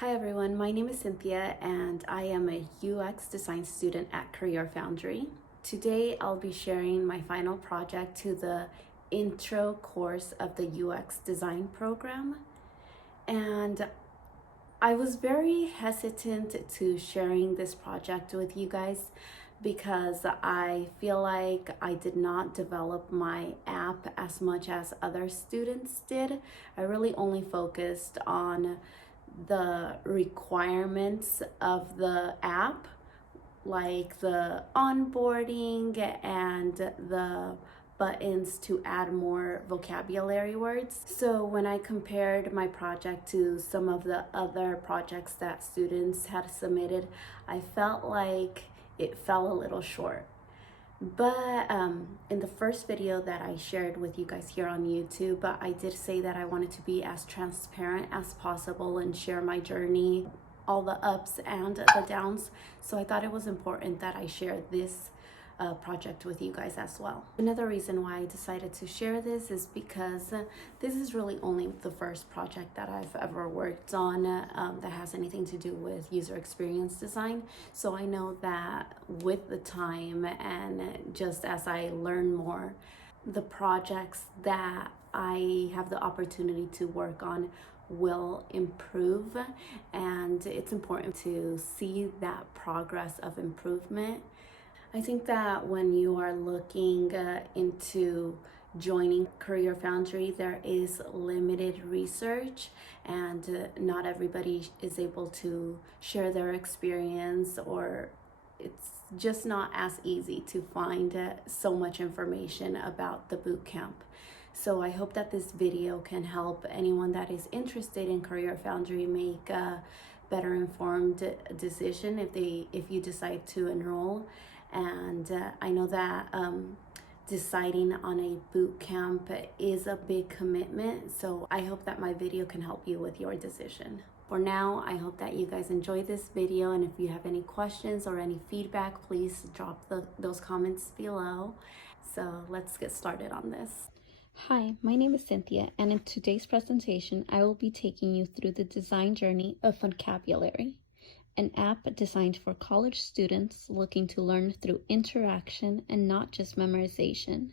Hi everyone, my name is Cynthia and I am a UX design student at Career Foundry. Today I'll be sharing my final project to the intro course of the UX design program. And I was very hesitant to sharing this project with you guys because I feel like I did not develop my app as much as other students did. I really only focused on the requirements of the app, like the onboarding and the buttons to add more vocabulary words. So when I compared my project to some of the other projects that students had submitted, I felt like it fell a little short. But in the first video that I shared with you guys here on YouTube, I did say that I wanted to be as transparent as possible and share my journey, all the ups and the downs. So I thought it was important that I share this project with you guys as well. Another reason why I decided to share this is because this is really only the first project that I've ever worked on that has anything to do with user experience design. So I know that with the time and just as I learn more, the projects that I have the opportunity to work on will improve, and it's important to see that progress of improvement. I think that when you are looking into joining Career Foundry, there is limited research and not everybody is able to share their experience, or it's just not as easy to find so much information about the bootcamp. So I hope that this video can help anyone that is interested in Career Foundry make a better informed decision if you decide to enroll. And I know that deciding on a boot camp is a big commitment, so I hope that my video can help you with your decision. For now, I hope that you guys enjoyed this video, and if you have any questions or any feedback, please drop those comments below. So let's get started on this. Hi, my name is Cynthia, and in today's presentation, I will be taking you through the design journey of Vocabulary, an app designed for college students looking to learn through interaction and not just memorization.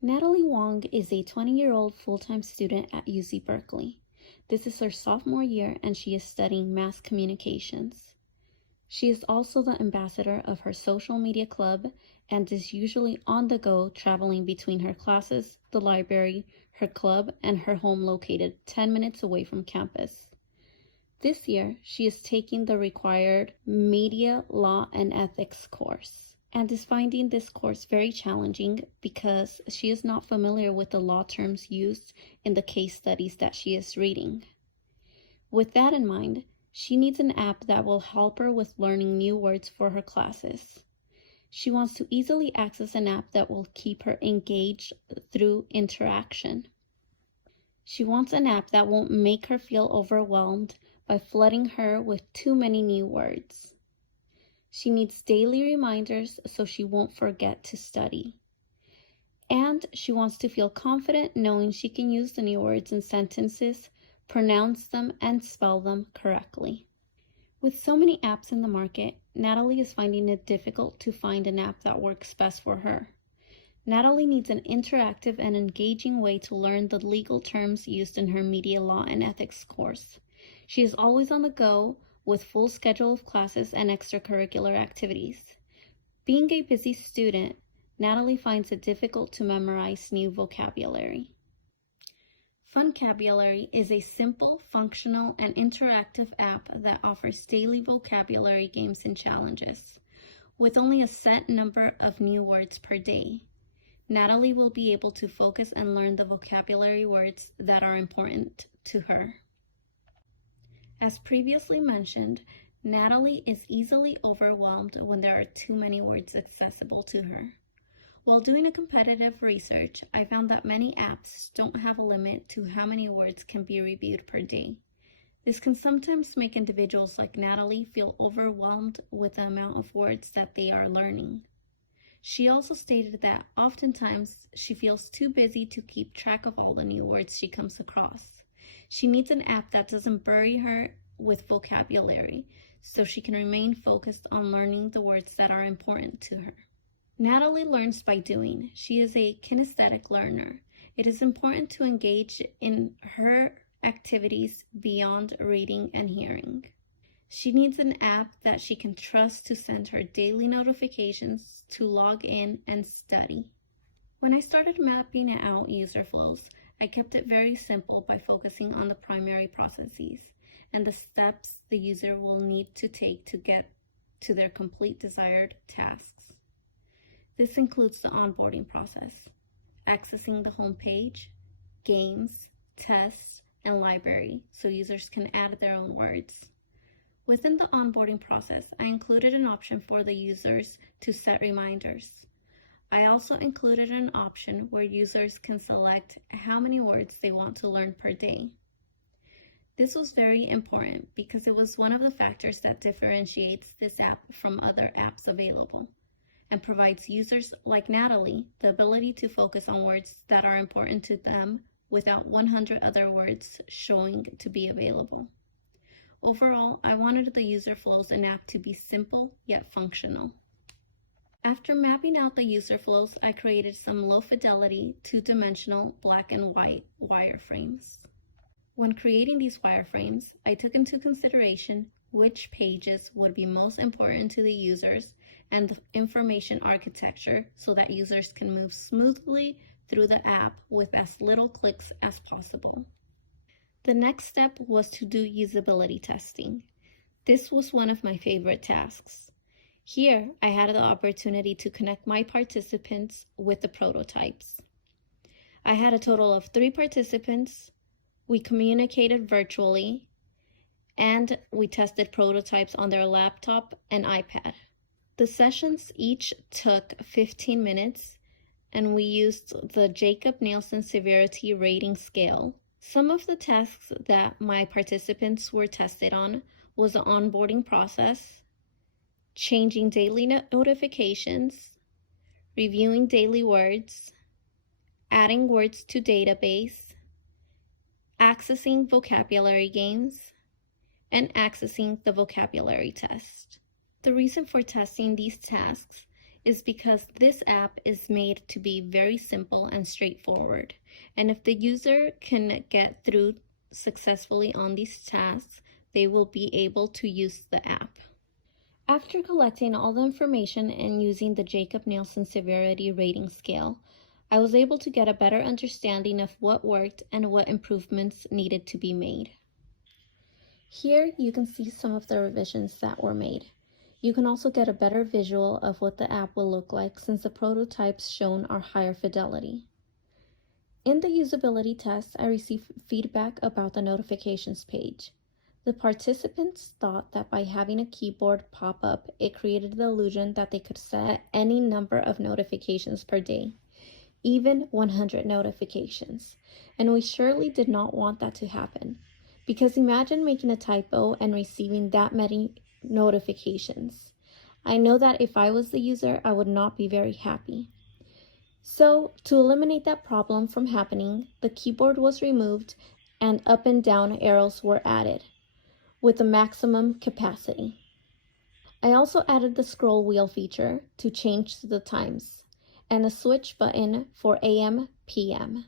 Natalie Wong is a 20-year-old full-time student at UC Berkeley. This is her sophomore year and she is studying mass communications. She is also the ambassador of her social media club and is usually on the go, traveling between her classes, the library, her club, and her home located 10 minutes away from campus. This year, she is taking the required Media, Law, and Ethics course and is finding this course very challenging because she is not familiar with the law terms used in the case studies that she is reading. With that in mind, she needs an app that will help her with learning new words for her classes. She wants to easily access an app that will keep her engaged through interaction. She wants an app that won't make her feel overwhelmed by flooding her with too many new words. She needs daily reminders so she won't forget to study. And she wants to feel confident knowing she can use the new words and sentences, pronounce them, and spell them correctly. With so many apps in the market, Natalie is finding it difficult to find an app that works best for her. Natalie needs an interactive and engaging way to learn the legal terms used in her Media Law and Ethics course. She is always on the go with full schedule of classes and extracurricular activities. Being a busy student, Natalie finds it difficult to memorize new vocabulary. Vocabulary is a simple, functional, and interactive app that offers daily vocabulary games and challenges. With only a set number of new words per day, Natalie will be able to focus and learn the vocabulary words that are important to her. As previously mentioned, Natalie is easily overwhelmed when there are too many words accessible to her. While doing a competitive research, I found that many apps don't have a limit to how many words can be reviewed per day. This can sometimes make individuals like Natalie feel overwhelmed with the amount of words that they are learning. She also stated that oftentimes she feels too busy to keep track of all the new words she comes across. She needs an app that doesn't bury her with vocabulary so she can remain focused on learning the words that are important to her. Natalie learns by doing. She is a kinesthetic learner. It is important to engage in her activities beyond reading and hearing. She needs an app that she can trust to send her daily notifications, to log in and study. When I started mapping out user flows, I kept it very simple by focusing on the primary processes and the steps the user will need to take to get to their complete desired tasks. This includes the onboarding process, accessing the home page, games, tests, and library so users can add their own words. Within the onboarding process, I included an option for the users to set reminders. I also included an option where users can select how many words they want to learn per day. This was very important because it was one of the factors that differentiates this app from other apps available and provides users like Natalie the ability to focus on words that are important to them without 100 other words showing to be available. Overall, I wanted the user flows in app to be simple yet functional. After mapping out the user flows, I created some low-fidelity, two-dimensional black and white wireframes. When creating these wireframes, I took into consideration which pages would be most important to the users and the information architecture so that users can move smoothly through the app with as little clicks as possible. The next step was to do usability testing. This was one of my favorite tasks. Here, I had the opportunity to connect my participants with the prototypes. I had a total of 3 participants. We communicated virtually, and we tested prototypes on their laptop and iPad. The sessions each took 15 minutes, and we used the Jacob Nielsen Severity Rating Scale. Some of the tasks that my participants were tested on was the onboarding process, changing daily notifications, reviewing daily words, adding words to database, accessing vocabulary games, and accessing the vocabulary test. The reason for testing these tasks is because this app is made to be very simple and straightforward. And if the user can get through successfully on these tasks, they will be able to use the app. After collecting all the information and using the Jacob Nielsen Severity Rating Scale, I was able to get a better understanding of what worked and what improvements needed to be made. Here you can see some of the revisions that were made. You can also get a better visual of what the app will look like since the prototypes shown are higher fidelity. In the usability test, I received feedback about the notifications page. The participants thought that by having a keyboard pop up, it created the illusion that they could set any number of notifications per day, even 100 notifications. And we surely did not want that to happen, because imagine making a typo and receiving that many notifications. I know that if I was the user, I would not be very happy. So, to eliminate that problem from happening, the keyboard was removed and up and down arrows were added with a maximum capacity. I also added the scroll wheel feature to change the times and a switch button for AM, PM.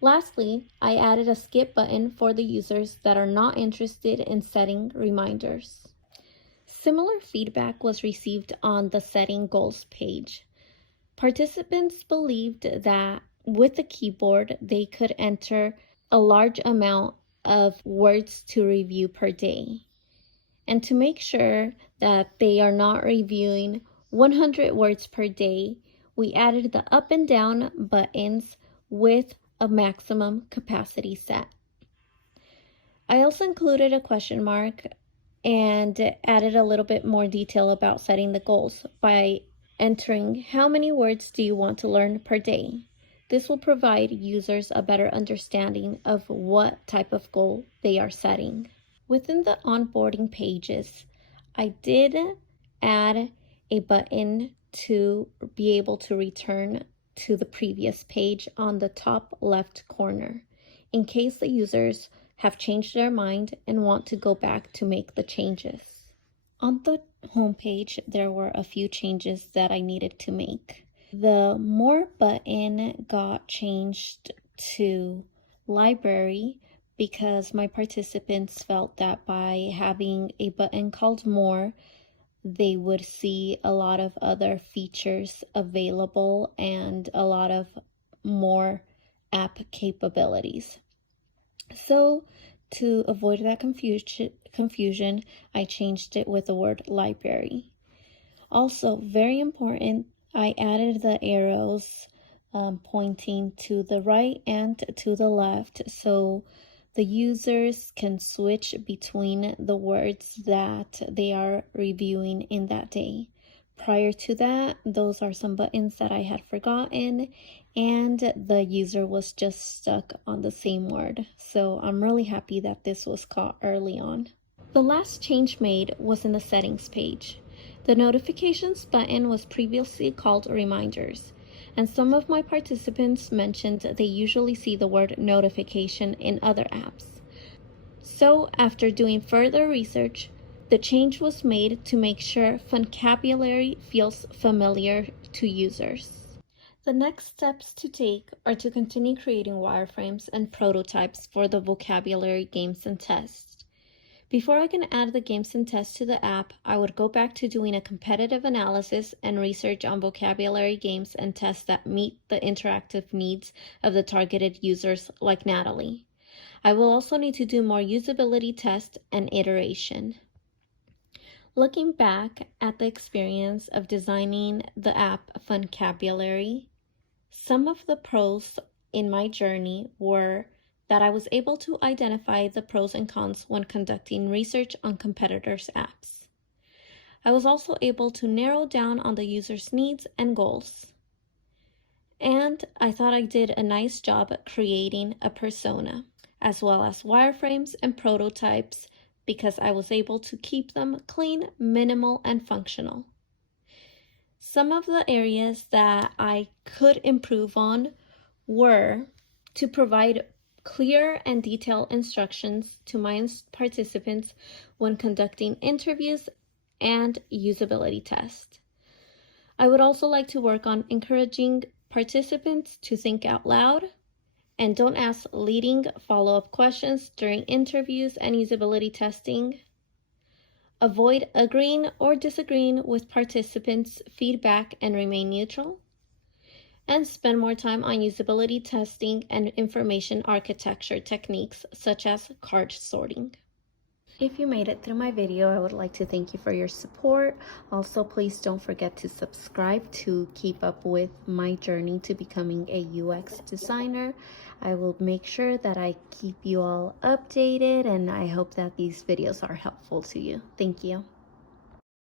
Lastly, I added a skip button for the users that are not interested in setting reminders. Similar feedback was received on the setting goals page. Participants believed that with the keyboard, they could enter a large amount of words to review per day. And to make sure that they are not reviewing 100 words per day, we added the up and down buttons with a maximum capacity set. I also included a question mark and added a little bit more detail about setting the goals by entering how many words do you want to learn per day. This will provide users a better understanding of what type of goal they are setting. Within the onboarding pages, I did add a button to be able to return to the previous page on the top left corner in case the users have changed their mind and want to go back to make the changes. On the homepage, there were a few changes that I needed to make. The More button got changed to Library because my participants felt that by having a button called More, they would see a lot of other features available and a lot of more app capabilities. So to avoid that confusion, I changed it with the word library. Also, very important, I added the arrows pointing to the right and to the left so the users can switch between the words that they are reviewing in that day. Prior to that, those are some buttons that I had forgotten, and the user was just stuck on the same word. So I'm really happy that this was caught early on. The last change made was in the settings page. The notifications button was previously called reminders, and some of my participants mentioned they usually see the word notification in other apps. So after doing further research, the change was made to make sure vocabulary feels familiar to users. The next steps to take are to continue creating wireframes and prototypes for the vocabulary games and tests. Before I can add the games and tests to the app, I would go back to doing a competitive analysis and research on vocabulary games and tests that meet the interactive needs of the targeted users like Natalie. I will also need to do more usability tests and iteration. Looking back at the experience of designing the app Vocabulary, some of the pros in my journey were that I was able to identify the pros and cons when conducting research on competitors' apps. I was also able to narrow down on the user's needs and goals. And I thought I did a nice job at creating a persona, as well as wireframes and prototypes, because I was able to keep them clean, minimal, and functional. Some of the areas that I could improve on were to provide clear and detailed instructions to my participants when conducting interviews and usability tests. I would also like to work on encouraging participants to think out loud and don't ask leading follow-up questions during interviews and usability testing. Avoid agreeing or disagreeing with participants' feedback and remain neutral. And spend more time on usability testing and information architecture techniques such as card sorting. If you made it through my video, I would like to thank you for your support. Also, please don't forget to subscribe to keep up with my journey to becoming a UX designer. I will make sure that I keep you all updated, and I hope that these videos are helpful to you. Thank you.